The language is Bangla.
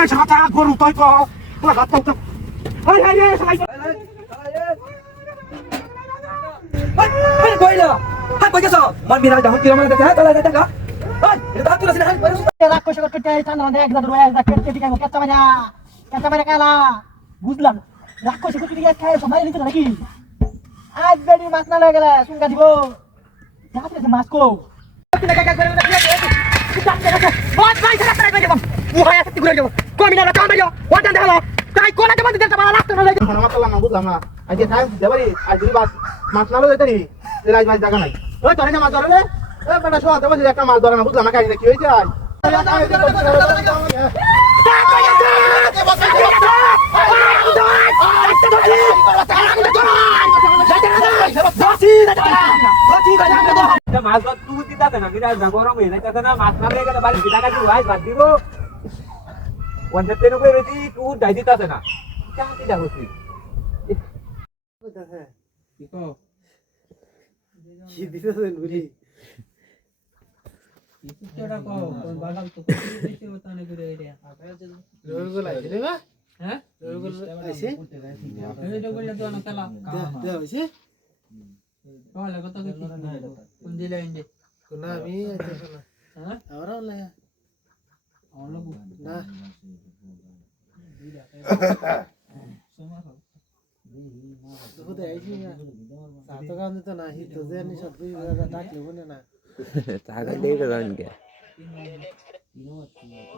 তোরা তো গরু তাই হাত কইলা হাই কই গেছো মান বিরাজ ডাকি রব দেখে হ্যাঁ তাহলে দেখা হাই এটা তুই আসলে হাই বুঝলাম রাক্ষস কুটি খায় সবাই নিতে নাকি আজ বেডি মাছ না লয়ে গেলে সুঙ্গা দিব যাতে মাছ কো বুঝলাম না আজকে টাইম দিতে পারি আজ যদি বাস মাছ না লইতে নি রাজ মাছ জায়গা নাই ওই তোরে যে মাছ রে বেটা শোয়া দেবো একটা মাছ ধরে না বুঝলাম না কাহিনী কি হয়েছে আজ মাছ ধর তুই দিতা না বিরাজ গরম হয়ে যাইতাছে না। মাছ না লয়ে গেলে বাড়ি দিতা কাটি ভাই বাদ দিব। ওয়ান তেন কই রেতি তুই দাই দিতাছে না। কেমন দিতা হচ্ছি কি দিতেছেন বুঝি রোগগুলো আইছে হ্যাঁ? রোগগুলো আইছে এটা করলে তো অনেক খেলা দেয়া হইছে তাহলে কত কিছু কোন দিলে ইন্ডে না আমি